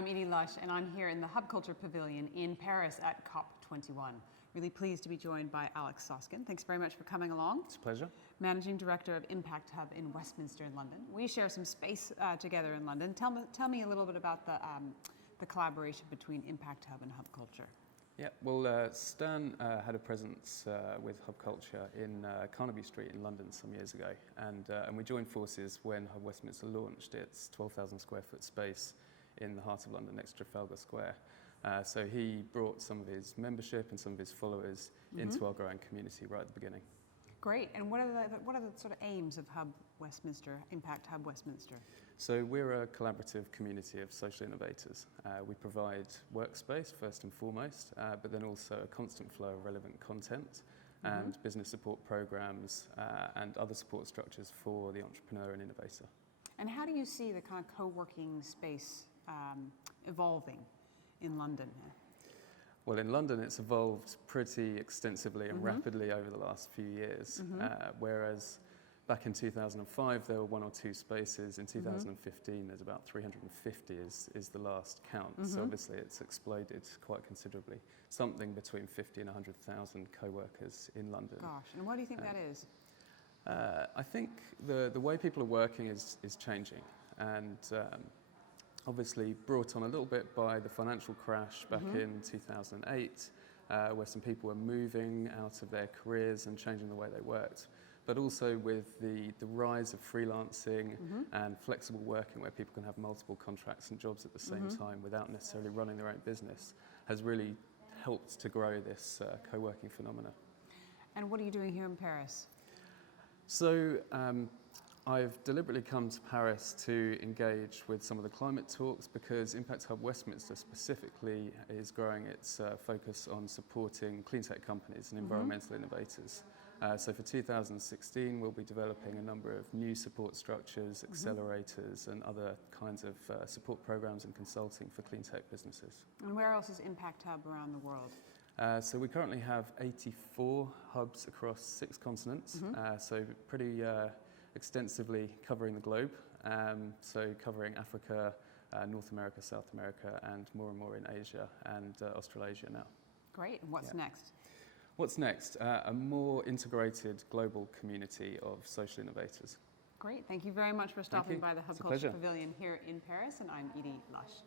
I'm Edie Lush, and I'm here in the Hub Culture Pavilion in Paris at COP21. Really pleased to be joined by Alex Soskin. Thanks very much for coming along. It's a pleasure. Managing Director of Impact Hub in Westminster in London. We share some space together in London. Tell me a little bit about the collaboration between Impact Hub and Hub Culture. Yeah, well, Stan had a presence with Hub Culture in Carnaby Street in London some years ago, and we joined forces when Hub Westminster launched its 12,000 square foot space in the heart of London next to Trafalgar Square. So he brought some of his membership and some of his followers into our growing community right at the beginning. Great. And what are the sort of aims of Hub Westminster, Impact Hub Westminster? So we're a collaborative community of social innovators. We provide workspace first and foremost, but then also a constant flow of relevant content and business support programs and other support structures for the entrepreneur and innovator. And how do you see the kind of co-working space evolving in London? Well, in London, it's evolved pretty extensively and rapidly over the last few years, whereas back in 2005, there were one or two spaces. In 2015, there's about 350 is the last count. So obviously, it's exploded quite considerably. Something between 50 and 100,000 co-workers in London. Gosh, and why do you think that is? I think the way people are working is changing, and obviously brought on a little bit by the financial crash back in 2008, where some people were moving out of their careers and changing the way they worked. But also with the rise of freelancing and flexible working, where people can have multiple contracts and jobs at the same time without necessarily running their own business, has really helped to grow this co-working phenomena. And what are you doing here in Paris? So I've deliberately come to Paris to engage with some of the climate talks because Impact Hub Westminster specifically is growing its focus on supporting clean tech companies and environmental innovators. So for 2016, we'll be developing a number of new support structures, accelerators, and other kinds of support programs and consulting for clean tech businesses. And where else is Impact Hub around the world? So we currently have 84 hubs across 6 continents, so pretty extensively covering the globe, so covering Africa, North America, South America, and more in Asia and Australasia now. Great. And what's next? What's next? A more integrated global community of social innovators. Great. Thank you very much for stopping by the Hub Culture Pavilion here in Paris, and I'm Edie Lush.